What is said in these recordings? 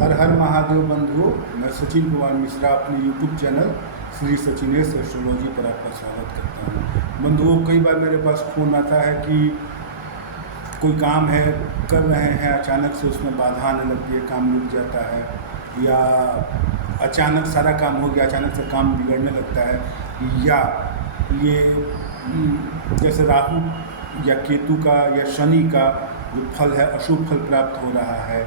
हर हर महादेव बंधुओं, मैं सचिन कुमार मिश्रा अपने YouTube channel Shri Sachinesh astrology पर आपका स्वागत करता हूँ। बंधुओं, कई बार मेरे पास फ़ोन आता है कि कोई काम है, कर रहे हैं, अचानक से उसमें बाधा आने लगती है, काम रुक जाता है, या अचानक सारा काम हो गया, अचानक से काम बिगड़ने लगता है, या ये जैसे राहु या केतु का या शनि का जो फल है अशुभ फल प्राप्त हो रहा है,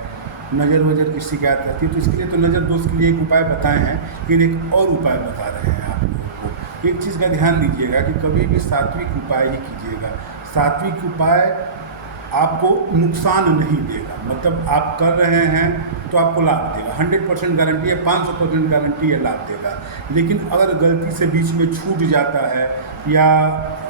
नज़र वजर की शिकायत रहती है। तो इसके लिए तो नज़र दोष के लिए एक उपाय बताए हैं, लेकिन एक और उपाय बता रहे हैं आप लोगों को। एक चीज़ का ध्यान दीजिएगा कि कभी भी सात्विक उपाय ही कीजिएगा। सात्विक उपाय आपको नुकसान नहीं देगा, मतलब आप कर रहे हैं तो आपको लाभ देगा, 100% गारंटी है, 500% गारंटी है, लाभ देगा। लेकिन अगर गलती से बीच में छूट जाता है या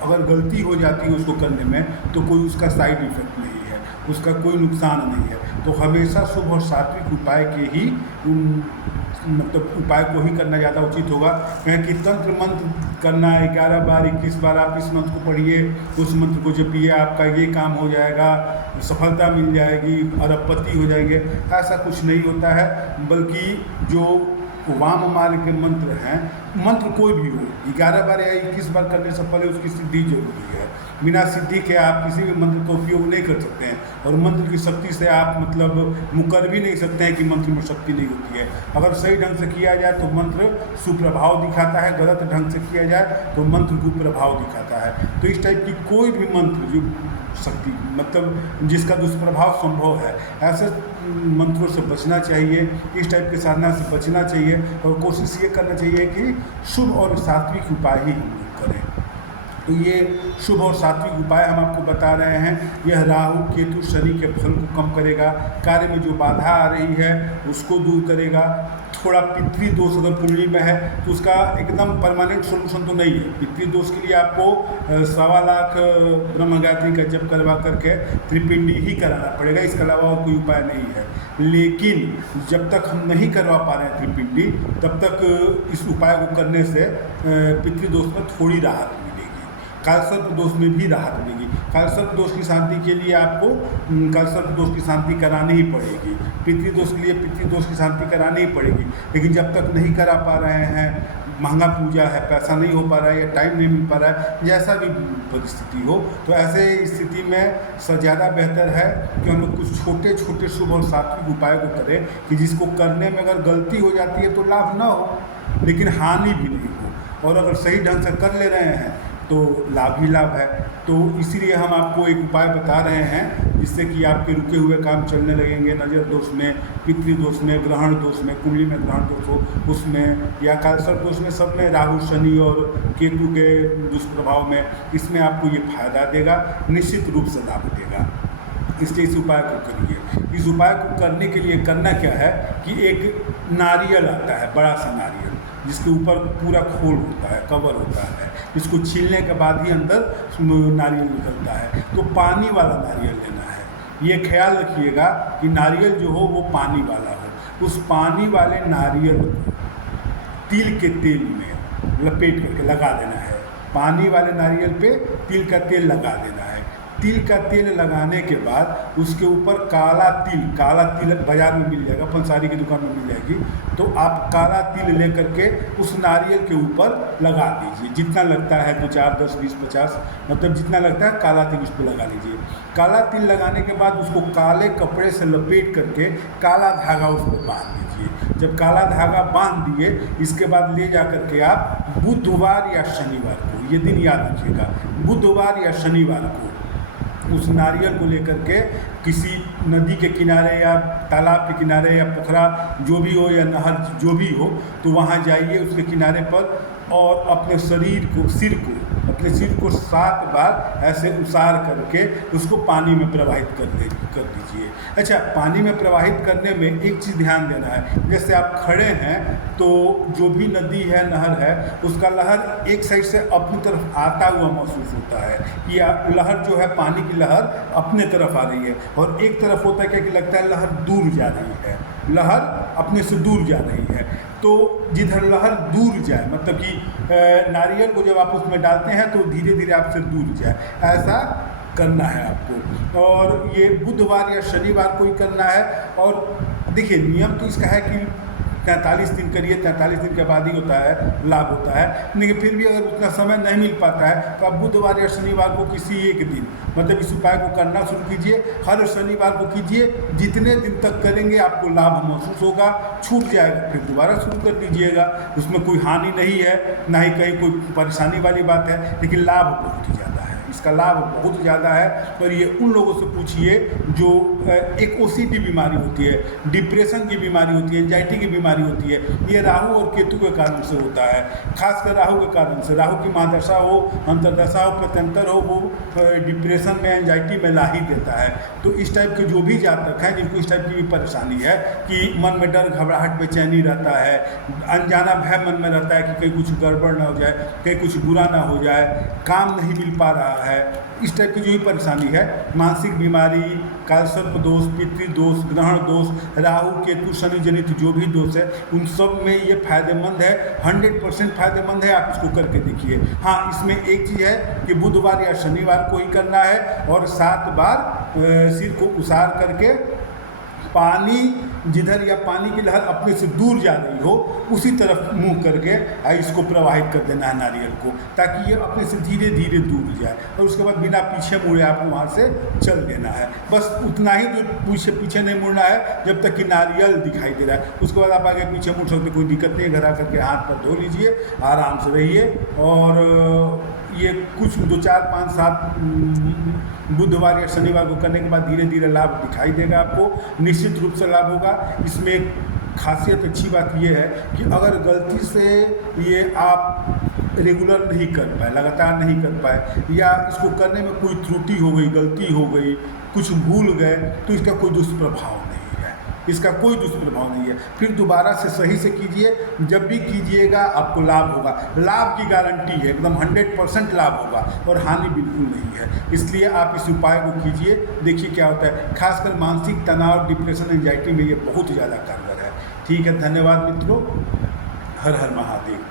अगर गलती हो जाती है उसको करने में, तो कोई उसका साइड इफ़ेक्ट नहीं है, उसका कोई नुकसान नहीं है। तो हमेशा शुभ और सात्विक उपाय के ही मतलब उपाय को ही करना ज़्यादा उचित होगा। कहें कि तंत्र मंत्र करना 11 बार 21 बार आप इस मंत्र को पढ़िए, उस मंत्र को जपिए, आपका ये काम हो जाएगा, सफलता मिल जाएगी, अरबपति हो जाएंगे, ऐसा कुछ नहीं होता है। बल्कि जो वाम मार्ग के मंत्र हैं, मंत्र कोई भी हो, 11 बार या 21 बार करने से पहले उसकी सिद्धि जरूरी है। बिना सिद्धि के आप किसी भी मंत्र का उपयोग नहीं कर सकते हैं, और मंत्र की शक्ति से आप मतलब मुकर भी नहीं सकते हैं कि मंत्र में शक्ति नहीं होती है। अगर सही ढंग से किया जाए तो मंत्र सुप्रभाव दिखाता है, गलत ढंग से किया जाए तो मंत्र कुप्रभाव दिखाता है। तो इस टाइप की कोई भी मंत्र जो शक्ति मतलब जिसका दुष्प्रभाव संभव है, ऐसे मंत्रों से बचना चाहिए, इस टाइप के साधना से बचना चाहिए, और कोशिश ये करना चाहिए कि शुभ और सात्विक उपाय ही हम लोग करें। तो ये शुभ और सात्विक उपाय हम आपको बता रहे हैं। यह राहु केतु शनि के फल को कम करेगा, कार्य में जो बाधा आ रही है उसको दूर करेगा। थोड़ा पितृ दोष अगर कुंडली में है तो उसका एकदम परमानेंट सोल्यूशन तो नहीं है। पितृ दोष के लिए आपको 1.25 लाख ब्रह्म गायत्री का जप करवा करके त्रिपिंडी ही कराना पड़ेगा, इसके अलावा और कोई उपाय नहीं है। लेकिन जब तक हम नहीं करवा पा रहे हैं त्रिपिंडी, तब तक इस उपाय को करने से पितृ दोष में थोड़ी राहत मिलेगी, कालसर्प दोष में भी राहत मिलेगी। कालसर्प दोष की शांति के लिए आपको कालसर्प दोष की शांति करानी ही पड़ेगी, पितृदोष के लिए पितृदोष की शांति करानी ही पड़ेगी। लेकिन जब तक नहीं करा पा रहे हैं, महंगा पूजा है, पैसा नहीं हो पा रहा है या टाइम नहीं मिल पा रहा है, जैसा भी परिस्थिति हो, तो ऐसे स्थिति में ज़्यादा बेहतर है कि हम लोग कुछ छोटे छोटे शुभ और सात्विक उपाय को करें कि जिसको करने में अगर गलती हो जाती है तो लाभ ना हो, लेकिन हानि भी नहीं हो, और अगर सही ढंग से कर ले रहे हैं तो लाभ ही लाभ है। तो इसीलिए हम आपको एक उपाय बता रहे हैं जिससे कि आपके रुके हुए काम चलने लगेंगे। नज़र दोष में, पितृ दोष में, ग्रहण दोष में, कुंडली में ग्रहण दोष हो उसमें, या कालसर्प दोष में, सब में, राहु शनि और केतु के दुष्प्रभाव में, इसमें आपको ये फायदा देगा, निश्चित रूप से लाभ देगा। इसलिए इस उपाय को करिए। इस उपाय को करने के लिए करना क्या है कि एक नारियल आता है, बड़ा सा नारियल, जिसके ऊपर पूरा खोल होता है, कवर होता है, इसको छीलने के बाद ही अंदर नारियल निकलता है। तो पानी वाला नारियल लेना है। ये ख्याल रखिएगा कि नारियल जो हो वो पानी वाला हो। उस पानी वाले नारियल को तिल के तेल में लपेट करके लगा देना है। पानी वाले नारियल पे तिल का तेल लगा देना है। तिल का तेल लगाने के बाद उसके ऊपर काला तिल बाज़ार में मिल जाएगा, पंसारी की दुकान में मिल जाएगी, तो आप काला तिल ले करके उस नारियल के ऊपर लगा दीजिए। जितना लगता है, 2, 4, 10, 20, 50, मतलब जितना लगता है काला तिल उस पर लगा लीजिए। काला तिल लगाने के बाद उसको काले कपड़े से लपेट करके काला धागा उस पर बांध दीजिए। जब काला धागा बांध दिए, इसके बाद ले जा करके आप बुधवार या शनिवार को, ये दिन याद रखिएगा, बुधवार या शनिवार को उस नारियल को लेकर के किसी नदी के किनारे या तालाब के किनारे या पोखरा जो भी हो या नहर जो भी हो, तो वहाँ जाइए उसके किनारे पर, और अपने अपने सिर को 7 बार ऐसे उसार करके उसको पानी में प्रवाहित कर दीजिए। अच्छा, पानी में प्रवाहित करने में एक चीज़ ध्यान देना है, जैसे आप खड़े हैं तो जो भी नदी है, नहर है, उसका लहर एक साइड से अपनी तरफ आता हुआ महसूस होता है कि लहर जो है, पानी की लहर अपने तरफ आ रही है, और एक तरफ होता है क्या कि लगता है लहर दूर जा रही है, लहर अपने से दूर जा रही है। तो जिधर लहर दूर जाए, मतलब कि नारियल को जब आप उसमें डालते हैं तो धीरे धीरे आपसे दूर जाए, ऐसा करना है आपको। और ये बुधवार या शनिवार को ही करना है। और देखिए नियम तो इसका है कि 43 दिन करिए, 43 दिन के बाद ही होता है लाभ होता है, लेकिन फिर भी अगर उतना समय नहीं मिल पाता है तो आप बुधवार या शनिवार को किसी एक दिन मतलब इस उपाय को करना शुरू कीजिए। हर शनिवार को कीजिए, जितने दिन तक करेंगे आपको लाभ महसूस होगा। छूट जाएगा फिर दोबारा शुरू कर दीजिएगा, उसमें कोई हानि नहीं है, ना ही कहीं कोई परेशानी वाली बात है, लेकिन लाभ बहुत ही ज़्यादा है, इसका लाभ बहुत ज़्यादा है। पर ये उन लोगों से पूछिए जो एक ओसीडी बीमारी होती है, डिप्रेशन की बीमारी होती है, एंजाइटी की बीमारी होती है, ये राहु और केतु के कारण से होता है। खासकर राहु के कारण से, राहु की महादशा हो, अंतर्दशा हो, प्रत्यंतर हो, वो डिप्रेशन में, एंजाइटी में ला ही देता है। तो इस टाइप के जो भी जातक हैं जिनको इस टाइप की भी परेशानी है कि मन में डर, घबराहट, बेचैनी रहता है, अनजाना भय मन में रहता है कि कहीं कुछ गड़बड़ ना हो जाए, कहीं कुछ बुरा ना हो जाए, काम नहीं मिल पा रहा है, इस टाइप की जो भी परेशानी है, मानसिक बीमारी, कालसर्प दोष, पितृदोष, ग्रहण दोष, राहु केतु शनि जनित जो भी दोष है, उन सब में ये फायदेमंद है, 100% फायदेमंद है। आप इसको करके देखिए। हाँ, इसमें एक चीज़ है कि बुधवार या शनिवार को ही करना है और 7 बार सिर को उसार करके पानी जिधर या पानी की लहर अपने से दूर जा रही हो उसी तरफ मुंह करके इसको प्रवाहित कर देना है नारियल को, ताकि ये अपने से धीरे धीरे दूर जाए और उसके बाद बिना पीछे मुड़े आपको वहाँ से चल देना है। बस उतना ही, जो पीछे नहीं मुड़ना है जब तक कि नारियल दिखाई दे रहा है। उसके बाद आप आगे पीछे मुड़ सकते, कोई दिक्कत नहीं है। घर आकर के हाथ पर धो लीजिए, आराम से रहिए। और ये कुछ 2, 4, 5, 7 बुधवार या शनिवार को करने के बाद धीरे धीरे लाभ दिखाई देगा आपको, निश्चित रूप से लाभ होगा। इसमें एक खासियत अच्छी बात यह है कि अगर गलती से ये आप रेगुलर नहीं कर पाए, लगातार नहीं कर पाए, या इसको करने में कोई त्रुटि हो गई, गलती हो गई, कुछ भूल गए, तो इसका कोई दुष्प्रभाव नहीं है, इसका कोई दुष्प्रभाव नहीं है। फिर दोबारा से सही से कीजिए, जब भी कीजिएगा आपको लाभ होगा, लाभ की गारंटी है, एकदम 100% लाभ होगा और हानि बिल्कुल नहीं है। इसलिए आप इस उपाय को कीजिए, देखिए क्या होता है। खासकर मानसिक तनाव, डिप्रेशन, एंजाइटी में ये बहुत ज़्यादा कारगर है। ठीक है, धन्यवाद मित्रों। हर हर महादेव।